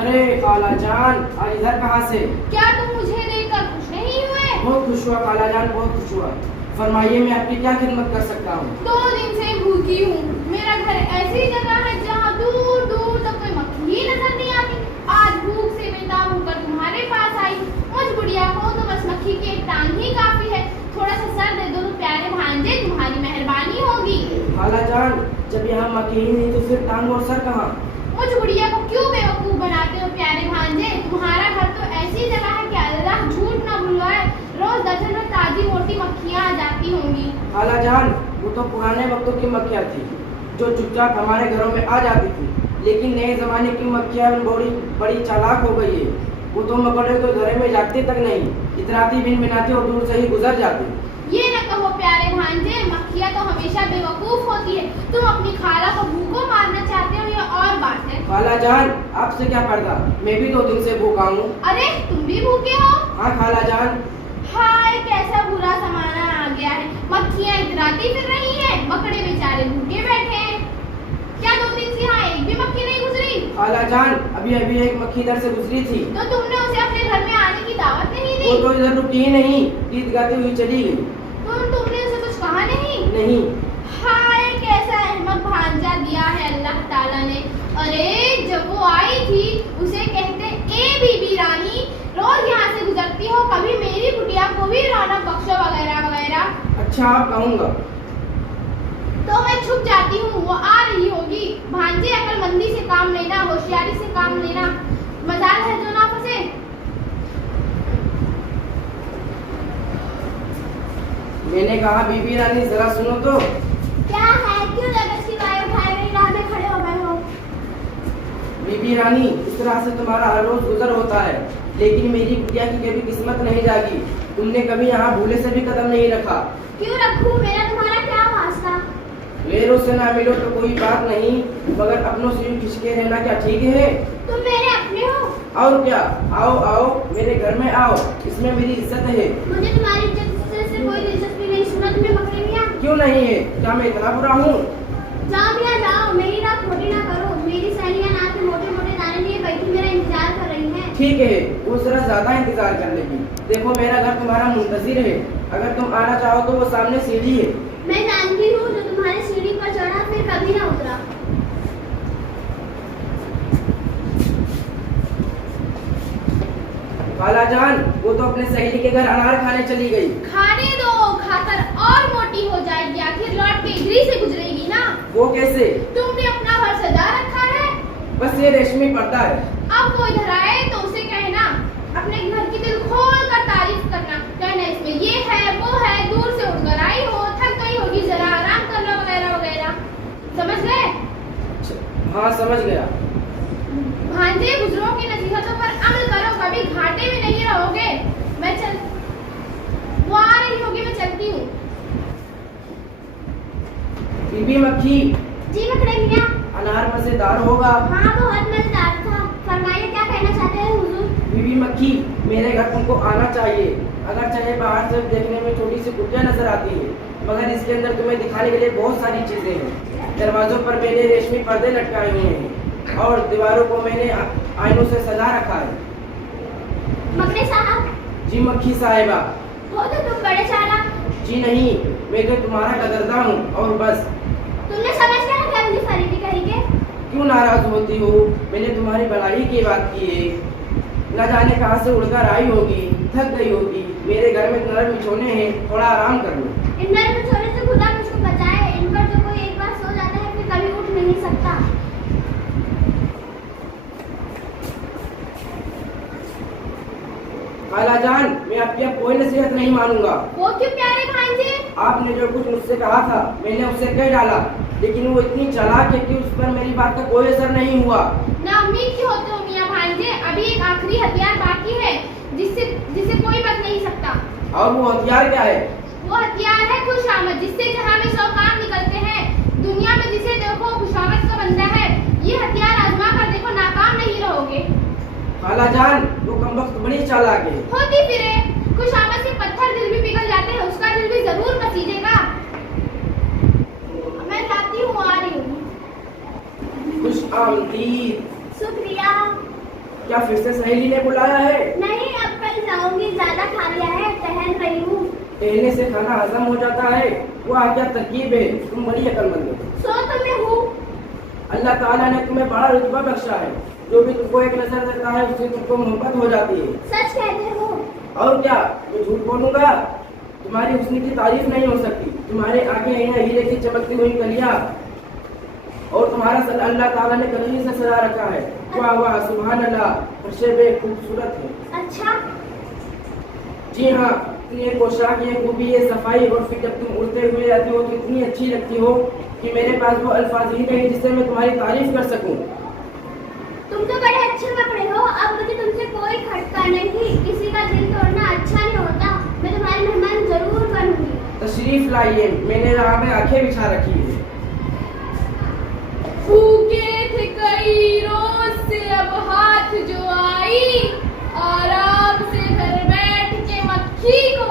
अरे खाला जान, आज इधर कहाँ से? क्या तुम मुझे देखकर खुश नहीं हुए? बहुत खुश हुआ खाला जान, बहुत खुश हुआ। फरमाइए, मैं आपकी क्या खिदमत कर सकता हूँ? 2 दिन से भूखी हूँ। मेरा घर ऐसी जगह है जहाँ दूर दूर तक कोई मक्खी ही नजर नहीं आती। आज भूख से बेताब होकर तुम्हारे पास आई। मुझ बुढ़िया को तो बस मक्खी की एक टांग ही काफी है। थोड़ा सा सर दे दो तो प्यारे भांजे, तुम्हारी मेहरबानी होगी। खाला जान, जब यहाँ मक्खी ही नहीं तो फिर टांग और सर कहाँ? मुझ बुढ़िया को क्यों बेवकूफ बनाते हो प्यारे भांजे? तुम्हारा घर तो ऐसी जगह है कि अल्लाह झूठ ना बुलवाए, रोज दर्जन में ताजी मोटी मक्खियाँ आ जाती होंगी। खाला जान, वो तो पुराने वक्तों की मक्खियाँ थी जो चुपचाप हमारे घरों में आ जाती थी, लेकिन नए जमाने की मक्खियाँ बड़ी बड़ी चालाक हो गई है। वो तो मकड़े को घरे में जाती तक नहीं, इतराती भिन भिनाती और दूर से ही गुजर जाती। ये न कहो प्यारे भांजे, मक्खियाँ तो हमेशा बेवकूफ होती है। तुम अपनी खाला को भूखों मारना चाहते हो, ये और बात है। खाला जान, आपसे क्या पर्दा, मैं भी 2 दिन से भूखा हूँ। अरे तुम भी भूखे हो? हाँ खाला जान। हाय, कैसा बुरा जमाना आ गया है। मक्खियाँ इतराती फिर रही हैं, मकड़े बेचारे भूखे बैठे हैं। क्या 2 दिन से यहाँ एक भी मक्खी नहीं गुजरी? खाला जान, अभी अभी एक मक्खी इधर से गुजरी थी। तो तुमने उसे अपने घर में आने की दावत नहीं दी? वो तो इधर रुकी ही नहीं, गीत गाती हुई चली गई। तुमने उसे कुछ कहा नहीं? नहीं। हाय, कैसा अहमद भांजा दिया है अल्लाह ताला ने। अरे जब वो आई थी उसे कहते, ए बीबी रानी, रोज यहाँ से गुजरती हो, कभी मेरी कुटिया को भी रौनक बख्शो वगैरह वगैरह। अच्छा, आप कहूँगा तो मैं छुप जाती हूँ, वो आ रही होगी। भांजे, अक्लमंदी से काम लेना, होशियारी से काम लेना, मजाल है जो ना फंसे। मैंने कहा बीबी रानी जरा सुनो तो। क्या है, क्यों जगह सिवाय उठाए मेरी राह में खड़े हो गए हो? बीबी रानी, इस तरह से तुम्हारा हर रोज गुजर होता है, लेकिन मेरी कुटिया की कभी किस्मत नहीं जागी। तुमने कभी यहाँ भूले से भी कदम नहीं रखा। क्यों रखूं, मेरा तुम्हारा क्या वास्ता? मेरों से ना मिलो तो कोई बात नहीं, मगर अपनों से यूं खिसके रहना क्या ठीक है? तुम मेरे अपने हो। और क्या, आओ आओ मेरे घर में आओ, इसमें मेरी इज्जत है। मुझे तुम्हारी इज्जत से कोई दिलचस्पी नहीं। सुना तुम्हें मकड़ी मियां? क्यों नहीं है, क्या मैं इतना बुरा हूँ? जाओ मियां जाओ, मेरी रात खोटी ना करो। मेरी सहेलियां नाक में मोटे मोटे दाने लिए बैठी मेरा इंतजार कर रही हैं। ठीक है, वो जरा ज्यादा इंतजार कर लेगी। देखो मेरा घर तुम्हारा मुंतजिर है, अगर तुम आना चाहो तो वो सामने सीढ़ी है। मैं जानती हूँ, जो तुम्हारी सीढ़ी पर चढ़ा फिर कभी ना उतरा। खाला जान, वो तो अपने सहेली के घर अनार खाने चली गई। खाने दो, खाकर और मोटी हो जाएगी, आखिर लौट के इधर से गुजरेगी ना। वो कैसे? तुमने अपना घर सजा रखा है। बस ये रेशमी पर्दा है। अब वो इधर आए तो उसे कहना, अपने घर की दिल खोल कर तारीफ करना, कहना इसमें ये है वो है, दूर से उड़कर आई हो, थक गई होगी, जरा आराम कर लो वगैरह वगैरह। समझ गए? हाँ समझ गया। भांजे, बुजुर्गों की नसीहतों पर अमल करो, कभी घाटे में नहीं रहोगे। मैं चल वो आ रही होगी, मैं चलती हूँ। बीबी मक्खी, जी मकड़े मियां। अनार मजेदार होगा। हाँ, बहुत मजेदार था। फरमाइए, क्या कहना चाहते हैं हुजूर? बीबी मक्खी, मेरे घर तुमको आना चाहिए। अगर चाहे बाहर से देखने में छोटी सी कुटिया नजर आती है, मगर इसके अंदर तुम्हें दिखाने के लिए बहुत सारी चीजें हैं। दरवाजों पर मैंने रेशमी पर्दे लटकाए हुए हैं और दीवारों को मैंने आईनों से सजा रखा है। मकड़े साहब। जी मक्खी साहिबा। हो तो तुम बड़े चालाक। जी नहीं, मैं तो तुम्हारा कदरदान हूँ और बस। तुमने समझ क्या रखा मुझे फरीदी कही के? क्यों नाराज होती हो? मैंने तुम्हारी भलाई की बात की है। न जाने कहाँ से उड़कर आई होगी, थक गई होगी। मेरे घर में नरम बिछोने हैं, थोड़ा आराम कर लो। इन नरम बिछोने से खुदा मुझको बचाए। इन पर जो कोई एक बार सो जाता है फिर कभी उठ नहीं सकता। खाला जान, मैं आपकी अब कोई नसीहत नहीं मानूंगा। वो क्यों प्यारे भांजे? आपने जो कुछ मुझसे कहा था मैंने उससे कह डाला, लेकिन वो इतनी चालाक है कि उस पर मेरी बात का कोई असर नहीं हुआ। ना उम्मीद क्यों होते हो मियां भांजे? अभी एक आखिरी हथियार बाकी है जिसे कोई बच नहीं सकता। और वो हथियार क्या है? वो हथियार है खुशामद, जिससे जहाँ में 100 काम निकलते हैं। दुनिया में जिसे देखो खुशामद का बंदा है। ये हथियार आजमा कर देखो, नाकाम नहीं रहोगे। खाला जान, वो कमबख्त बड़ी चालाक है। होती फिरे, खुशामद से पत्थर दिल भी पिघल जाते हैं, उसका दिल भी जरूर मसीजेगा। मैं जाती हूँ, आ रही हूँ। खुश आमदीद। शुक्रिया। क्या फिर से सहेली ने बुलाया है? नहीं, अब कल जाऊंगी, ज्यादा खा लिया है, टहल रही हूँ। टहलने से खाना हजम हो जाता है। वाह क्या तरकीब है, तुम बड़ी अकलमंद हो। सो तो मैं हूँ। अल्लाह ताला ने तुम्हें बड़ा रुतबा बख्शा है। जो भी तुमको एक नजर देता है उससे तुमको मोहब्बत हो जाती है। सच कहते हो? और क्या, मैं झूठ बोलूंगा? तुम्हारी हुस्न की तारीफ नहीं हो सकती। तुम्हारे आंखें हैं हीरे की चमकती हुई कलियां, और तुम्हारा सर अल्लाह ताला ने कली से सजा रखा है। वाह वाह सुभान अल्लाह, फर्शे बे खूबसूरत है। अच्छा। जी हाँ, ये पोशाक, ये खूबी, ये सफाई, और फिर जब तुम उड़ते हुए आती हो तो इतनी अच्छी लगती हो कि मेरे पास वो अल्फाज ही नहीं जिससे मैं तुम्हारी तारीफ कर सकूं। तुम तो बड़े अच्छे कपड़े हो। अब मुझे तुमसे कोई खटका नहीं। किसी का दिल तोड़ना अच्छा नहीं होता। मैं तुम्हारी मेहमान जरूर बनूंगी। तशरीफ लाइए, मैंने राह में आंखें बिछा रखी है। भूखे थे कई रोज से, अब हाथ जो आई, आराम से घर बैठ के मक्खी को